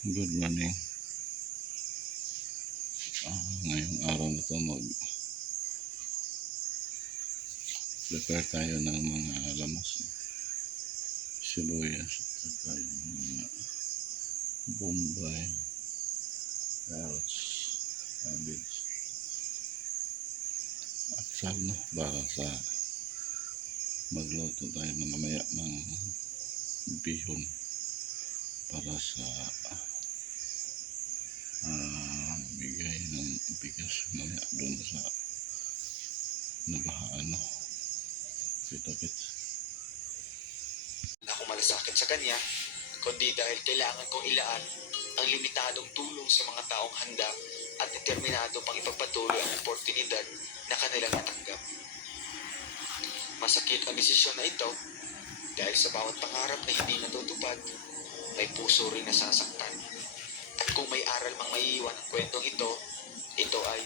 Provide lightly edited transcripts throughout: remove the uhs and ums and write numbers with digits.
Good morning. Ngayong araw na ito prepare tayo ng mga lamas, sibuyas, at tayo mga bombay, carrots, cabbage, at salmo para sa magluto tayo na mamaya ng bihon para sa bigay ng bigas mamaya doon sa nabahaan kita-kits. Na kumalasakit sa kanya, kundi dahil kailangan kong ilaan ang limitadong tulong sa mga taong handa at determinado pang ipagpatuloy ang oportunidad na kanilang natanggap. Masakit ang desisyon na ito dahil sa bawat pangarap na hindi natutupad, may puso rin nasasaktan. At kung may aral mang maiiwan ang kwentong ito ay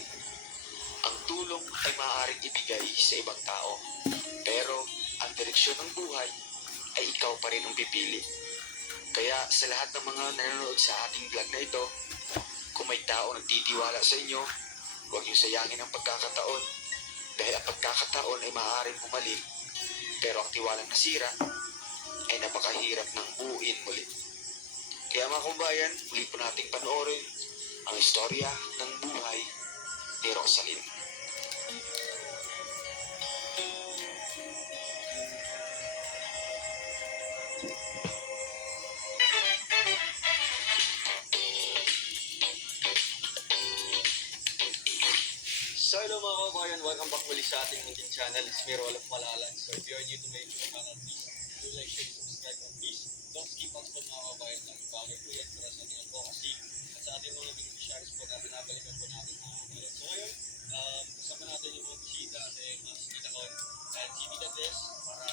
ang tulong ay maaaring ibigay sa ibang tao. Pero ang direksyon ng buhay ay ikaw pa rin ang pipili. Kaya sa lahat ng mga nanonood sa ating vlog na ito, kung may tao nagtitiwala sa inyo, huwag niyo sayangin ang pagkakataon. Dahil ang pagkakataon ay maaaring bumalik, pero ang tiwalang nasira ay napakahirap ng buuin muli. Kaya mga kumbayan, muli po nating panoorin ang istorya ng buhay ni Rosalyn. So hello mga kabayan, welcome back muli sa ating munting channel. It's me, Rolf Malalan. So if you are new to my YouTube channel, please do like, share, subscribe, and please don't skip out po mga kabayan ng bagay po yan para sa ating advocacy at sa ating mga beneficiaries po na binabalikan po natin mga kabayan. So ngayon, kasama natin yung mga bisita at mga bisita ko and si Tita Des para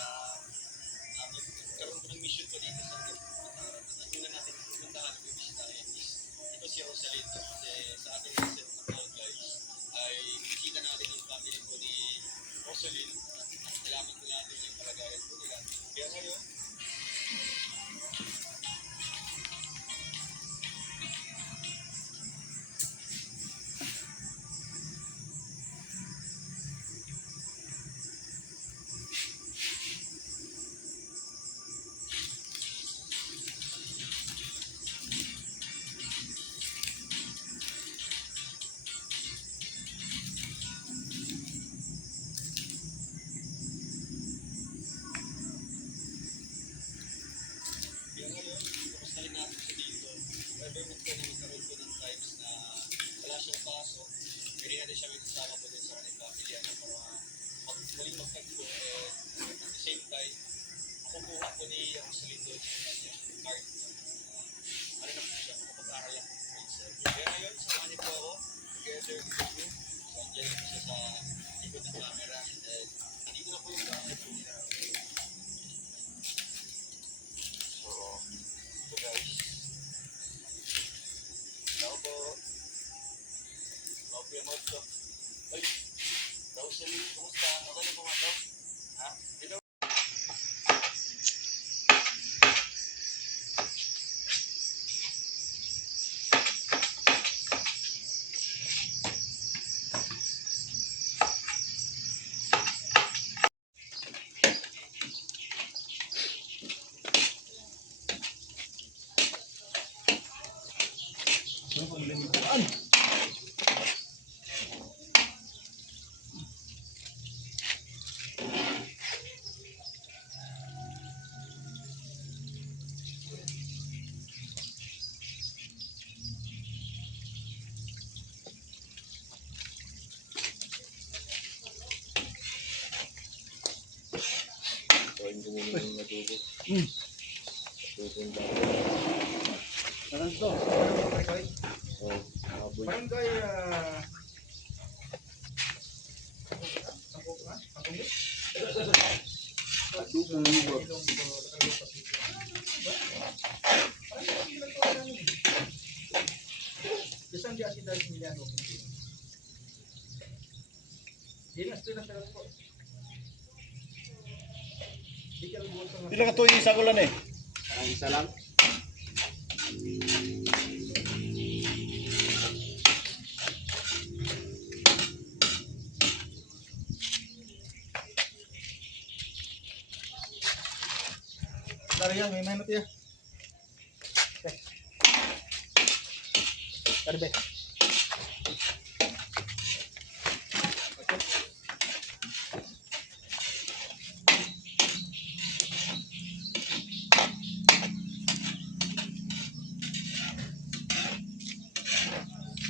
magkaroon po ng mission po dito sa ating at ang una natin pupuntahan ng bisita ngayon is ito si Rosalyn. Kasi sa ating recent upload guys ay bisita natin yung family po ni Rosalyn at nalaman po natin yung kalagayan po nila. Kaya ngayon, kamustahin natin siya dito. Ever mo po na magkaroon po ng times na wala siyang pasok, pwede natin siya may kasama po din sa kanyang family para muling magtagpo at the same time, makukuha po ni Rosalyn doon yung kanyang card. Ano na po siya, makapag-aral lang po grade 7. Kaya ngayon, samahan niyo po ako together with you. So, andyan po siya sa likod ng camera and nandito na po yung bahay po niya. So guys, tao po yung mod ko. Ay, Rosalyn, kumusta? Okay na po nga to? Ha? Hello? Kain ko muna ng adobo. Adobo ng baboy. Saan to? Oh, baboy. Barangay, Adobo ng luwag. Bisan di asin dari Emiliano. Dinas po. Pila ka to yung isa ko lang eh. Ang isa lang. ya, may manot ya. Okay. Karbe. Okay.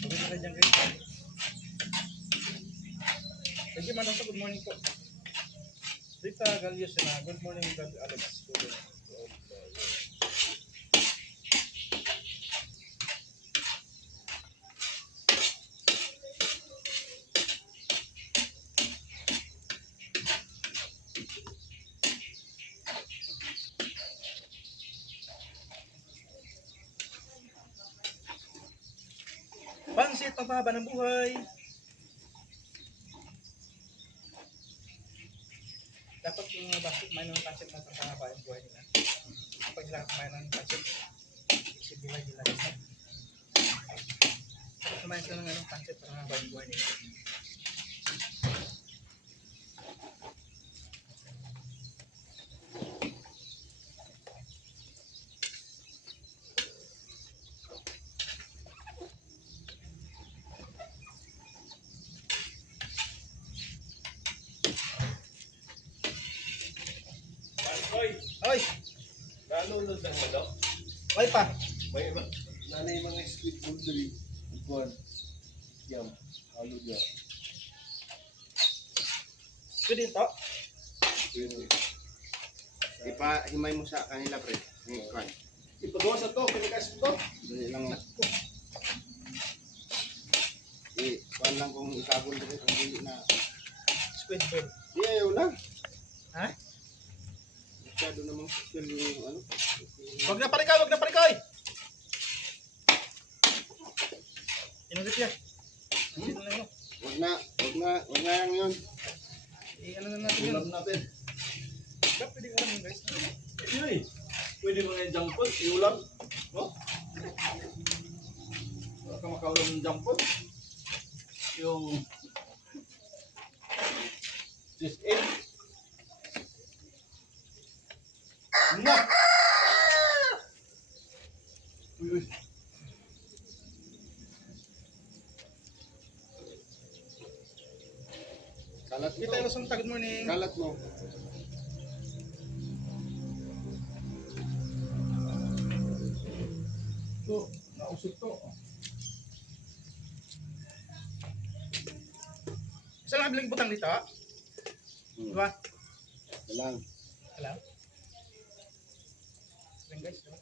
Okay na dyan guys. Thank you Manong, good morning po. Rita Galios na, good morning God Alex. Good morning. Pansit, pampahaba ng buhay. Dapat yung mga bakit kumain ng pansit na pampahaba yung buhay nila. Kapag sila kumain ng pansit, kasi buhay nila. Dapat kumain sila ng pansit para mahaba yung buhay nila. Oy, Oy! nalunod ng manok. Oy pa! May nanay mga squid boundary. Buwan. Yam. Halo niya. Pwede ito? Yun. Ipahimay mo sa kanila, pre. Kan. Ipagawa sa to, pinikas to. Dali lang. Kuan lang kung isabol dito kung hindi na. Squid ball. Di ayaw na. Ha? Masyado namang social yung ano. Wag na parikoy, wag na parikoy! Inulit yan. Sino lang mo? Wag na lang yun. Ano na natin yun? Ulam natin. Dapat pwede ulam yun guys. Yun. Pwede mga junk food, iulam. No? Wala ka makaulam ng junk food. Yung cheese egg. Na! Uy, uy. Kalat Kita yung sunta, good morning. Kalat mo. Ito, nausok to. Isa lang bilang butang dito. Diba? Lang. Alam? Lang guys. Diba?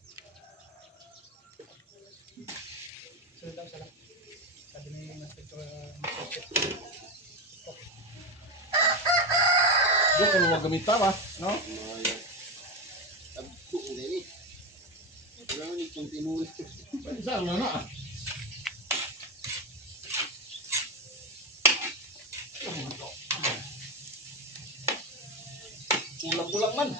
Sunod lang, isa lang. Sabi na yung master ko. Doon kung huwag gamita ba? No? Maya. Tabto ulit ni. Wala ni continue. Pwede saan na na. Kulang-kulang man.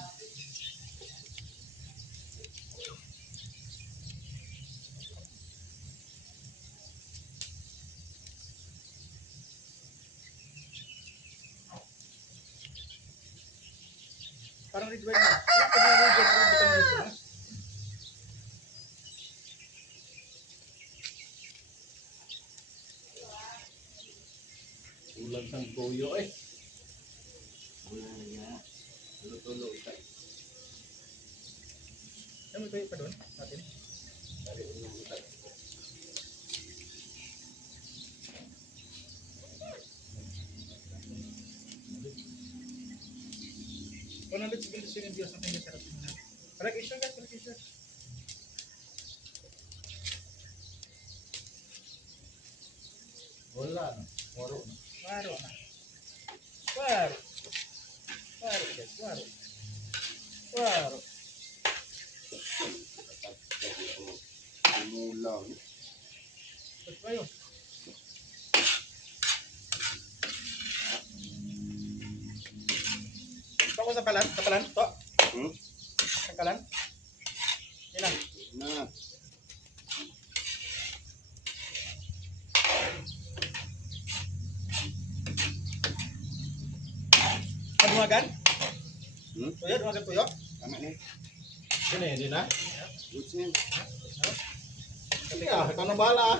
Parang red wine na. Kaya pwede red wine yung butang dito na. Kulang sang toyo eh. Wala na. Tulo-tulo ita. Ano may pa doon? Natin. Dari ulo ita. Kung nandun siguro sa yung Diyos natin yung sarap yun na. Correct issue guys, correct issue. Wala na. Moro na. Waro na. Waro. Waro guys, waro. Waro. Mula. Ba't ba yun? Ito ko sa palan? Sa palan? Ito? Sa palan? Yan lang. Na. Dumagan? Hmm? Tuyo, dumagan tuyo? Tama ni. Sino yun, din ha? Goods yan. Sige ah, ikaw na bahala ah.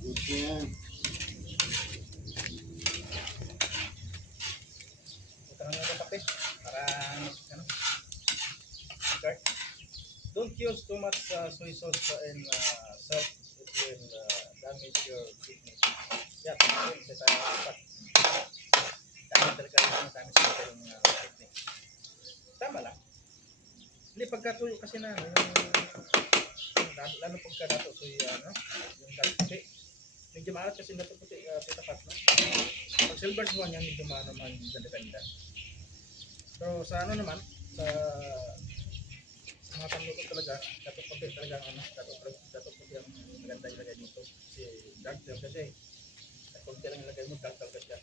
Goods yan. Ito na nga kape. Para, ano, start. Don't use too much soy sauce and salt. It will damage your kidney. Yeah, ito tayo dapat. Dami talaga yung damage sa yung kidney. Tama lang. Hindi pagkatuyo kasi na, lalo pagka dato so yung dato puti. Medyo maalat kasi dato puti, tapat na. Pag silver swan yan, medyo naman ganda-ganda. Pero sa ano naman, sa mga panluto talaga, dato puti talaga ang dato puti ang maganda ilagay dito. Kasi dark kasi, kunti lang ilagay mo, dark talaga siya.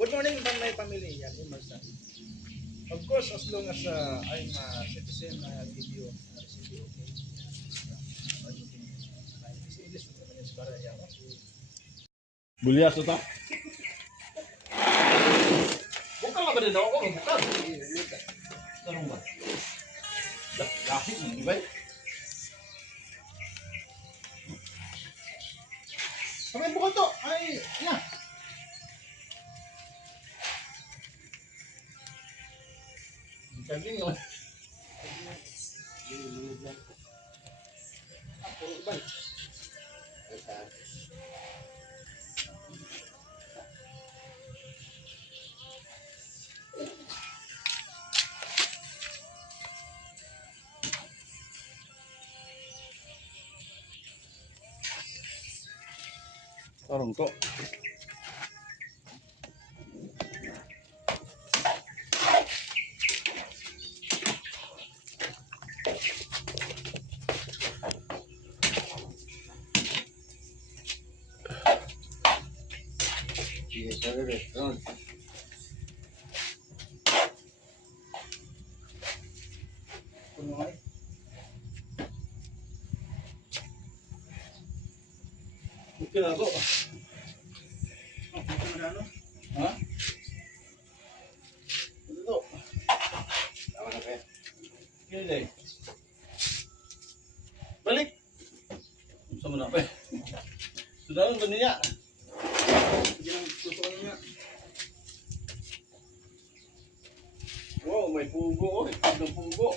Good morning, my family. Yan, Immersa. Of course, as long as I'm a citizen, give you a recipe, okay? Kasi English, naman yung para yan. Bulyas ito. Bukal na ba din ako? Bukal. Tarong ba? Lahit ng ibay. Kami bukal to. Ay, yan. Kaging yun. Tarong to. Sige, sige. Puno ay. Bukil ako. Ano? Ha? Ano to? Tama na kayo. Hindi. Balik! Sama na pa eh. Sudahan ba niya? Sige lang, susukan niya. Wow, may pugo. Oh, ito ng pugo.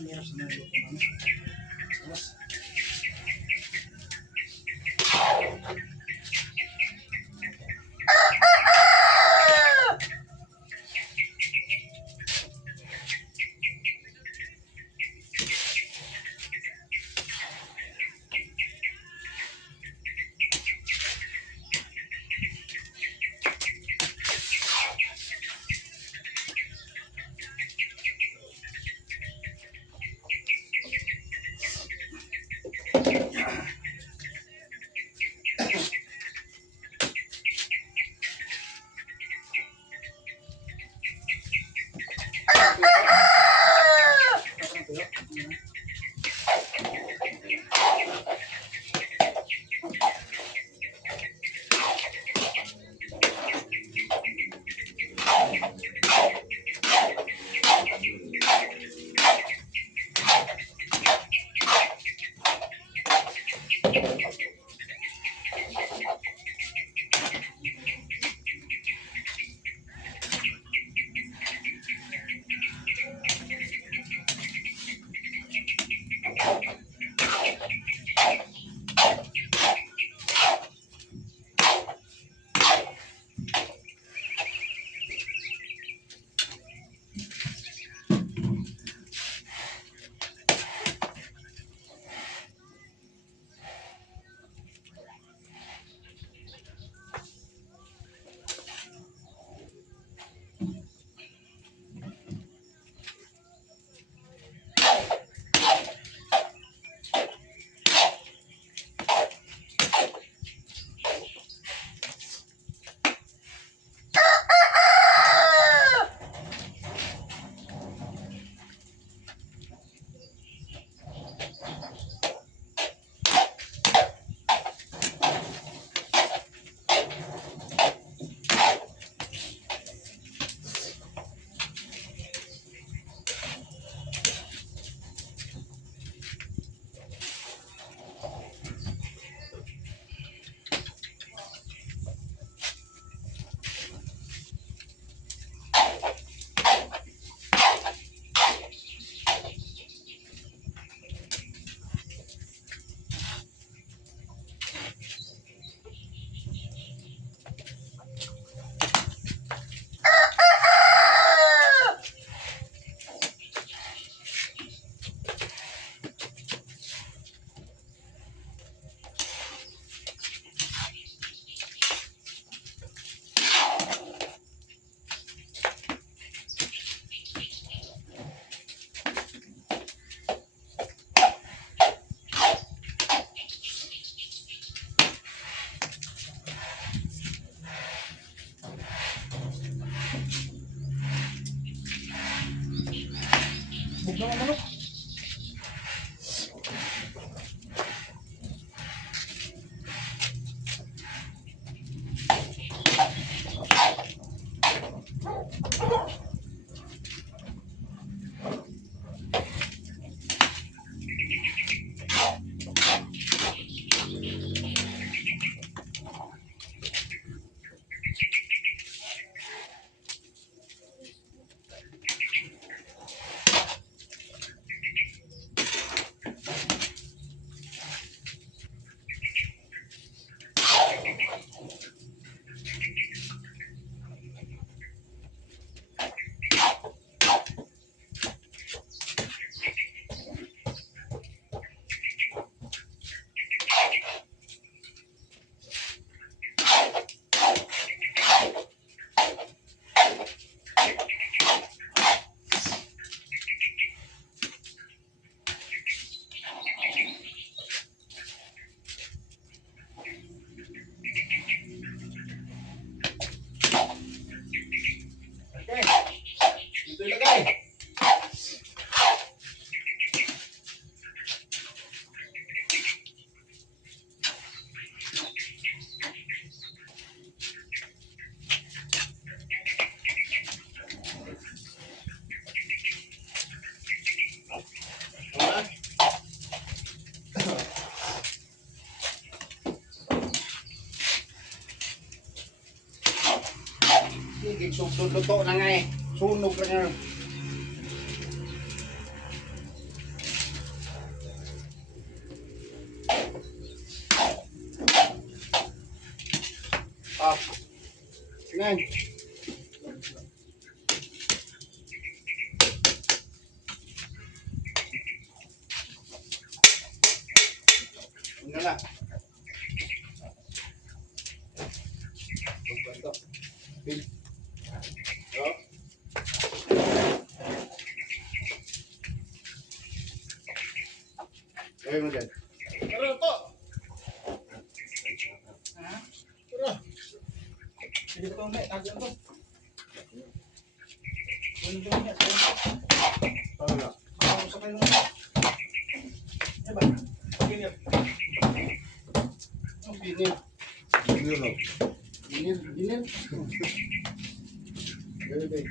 Meron sa mga luto namin. Bug na ang manok. Okay. Dito ilagay. Wala. Sige, luto na nga eh. Sunog na nga. Ah. Ngayon. Ano na? Ito. Pil. Oh. Gawin mo dyan. Tara to! Ha? Tara! Sige ito may, tagan to. Ganun ito may, tagan to. Tara. Ako sa kayo naman. Yan ba? Ginil. Ang ginil. Ginil lang. Ginil, ginil. Gawin.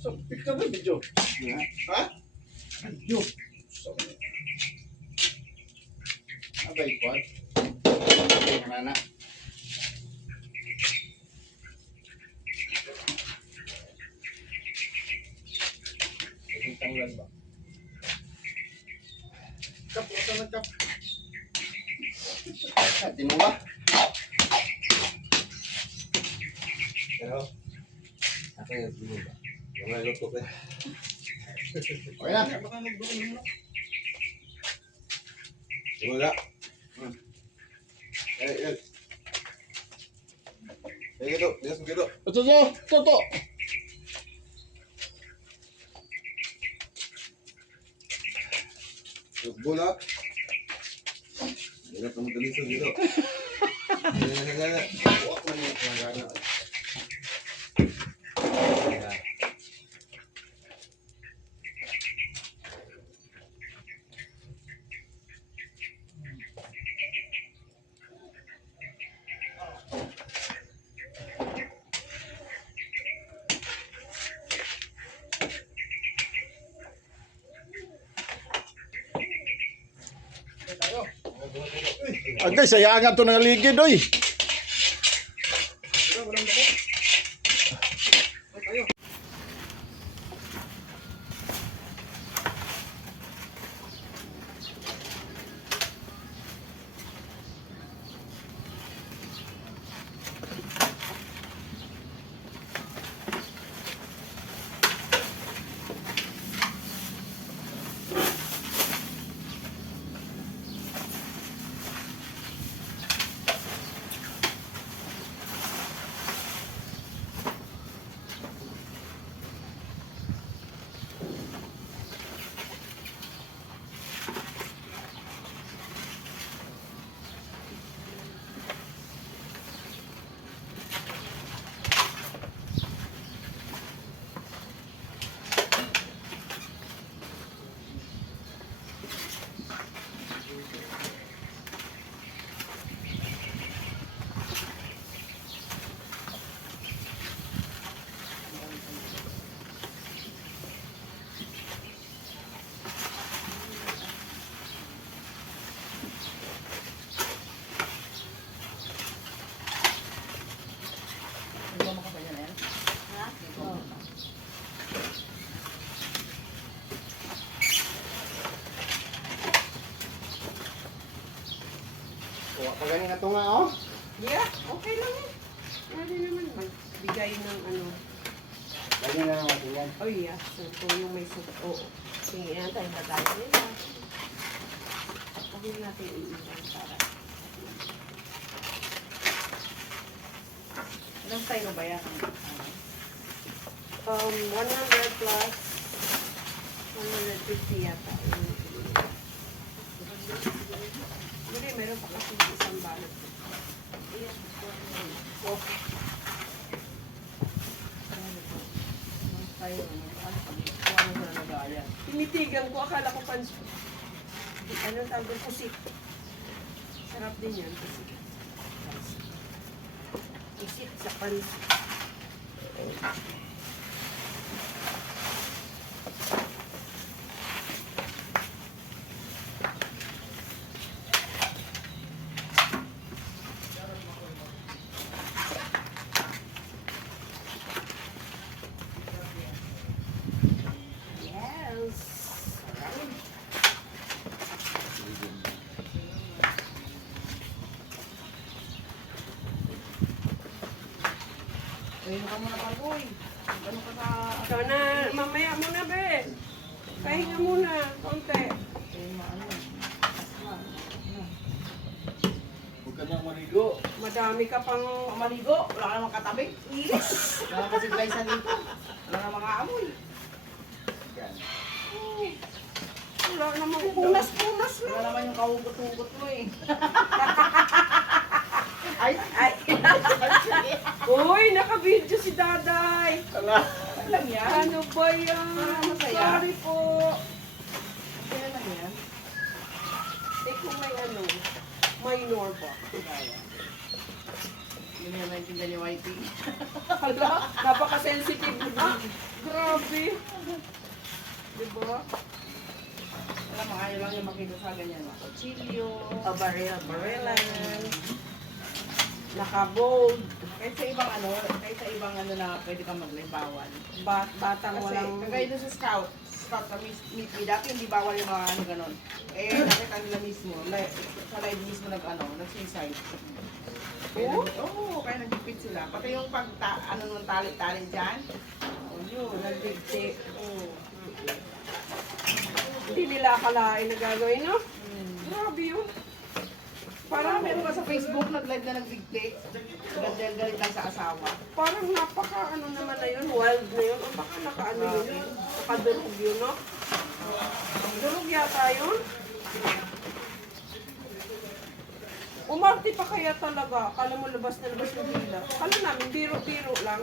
So, picture na video. Ha? Video. Abay, Kwan. Mana na? Tanggal ba? Kap, wala na kap. Tinuwa. Pero, ako yung tinuwa. Wala luto ka. Okay na. Baka magbukin mo. Wala. Eh. Gitu, dia segitu. Tuh. Bola. Ini kamu tulis gitu. Wah, mana Agay, sayangan to ng ligid, oy. ito nga, oh. Yeah, okay lang eh. Pwede naman magbigay ng ano. Lagyan na lang natin yan. Oh yeah, so ito yung may sugat. Oo. Sige, yan tayo na tayo nila. Huwag natin iiwan para. Ilang tayo ba yan? 100 plus 150 yata. Hindi, meron pa kasi isang balot. Okay. Tinitigan ko, akala ko panso. Ano tawag doon? Pusit. Sarap din yan, pusit. Pusit sa panso. Yes. Ayun ka muna, Parboy. Ano ka sa... Ito na, mamaya muna, be. Pahinga muna, konti. Huwag ka nang marigo. Madami ka pang Maligo, wala ka namang katabi. iris. Wala kasi glaysan dito. Wala na mga amoy. Yan. Wala namang punas-punas Wala lang. naman yung kahugot-hugot mo eh. Ay, Ay. Uy, naka-video si Daday. Ala. ano lang yan? Ano ba yan? Parang masaya. Sorry po. Kaya lang yan. Eh kung may ano, minor ba? Yun yung naintindihan ni YT. Hala, napaka-sensitive na. Grabe. Diba? Alam mo, ayaw lang yung makita sa ganyan. Mga kutsilyo. Barela-barelan. Naka-bold. Kahit sa ibang ano na pwede kang maglay, bawal. Batang Kasi, walang... kagaya doon sa scout kami, meet me, dati hindi bawal yung mga ano ganon. Eh, nakita nila mismo, sa live mismo nag-suicide. Oo, kaya nagpipit sila. Pati yung nung tali-tali dyan, Yun, nagbigti. Hindi nila akalain na gagawin, no? Grabe yun. parang meron ka sa Facebook, nag-live na nagbigti. Galit lang sa asawa. Parang napaka ano naman na yun, wild na yun. O baka naka-ano yun, nakadurog yun, no? Durog yata yun. Umarte pa kaya talaga. Kala mo labas na labas ng hila. Kala namin, biro-biro lang.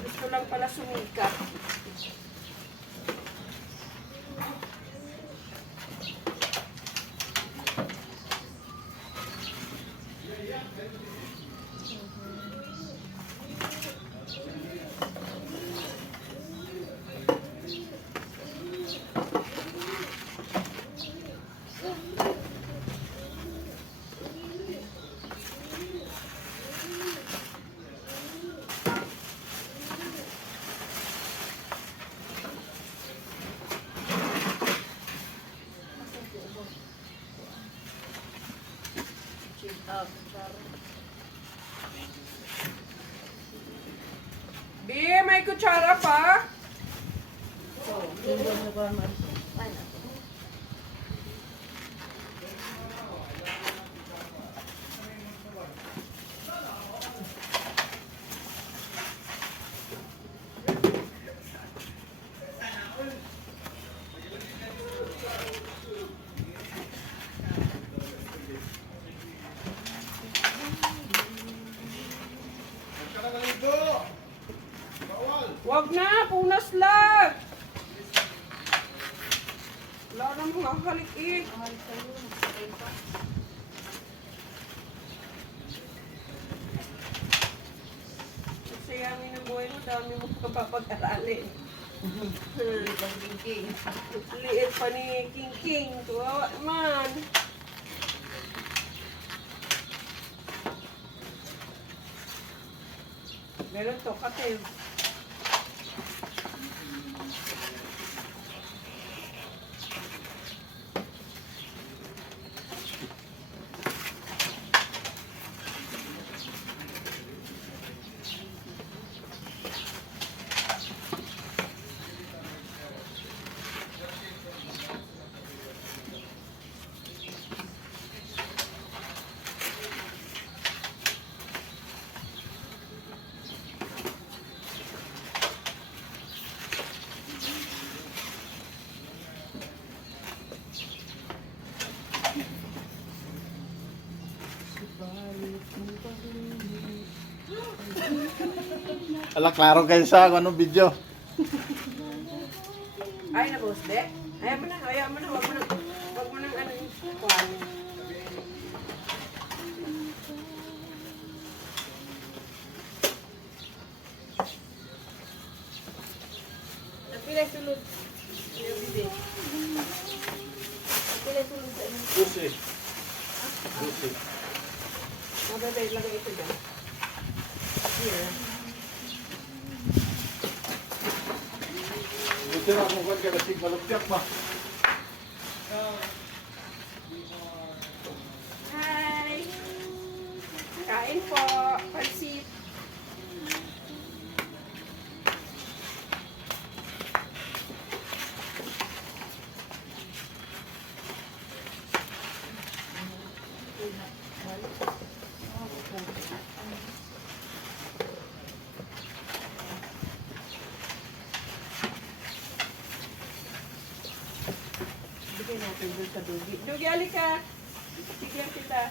Gusto lang pala sumikat. Bi, may kutsara pa? Wag na, punas lang. Wala na mga halik eh. Sayangin ang buhay mo, dami mo kapapag-aralin. Liit pa ni King King. Kawawa naman. Meron to, katil. Ala, klaro kayo sa ano video. Ay, na boss, de. Ayaw mo na. Wag mo nang ano yung kuhan. Napilay sulod. Napilay sulod sa inyo. Pusi. Pusi. Mababay, lagay ito dyan. Here. Buti na kung kaya kasi malupyak ma. Hi! Kain po. Pansit. Bigyan natin dun sa Dugi. Dugi, alika! Bigyan kita.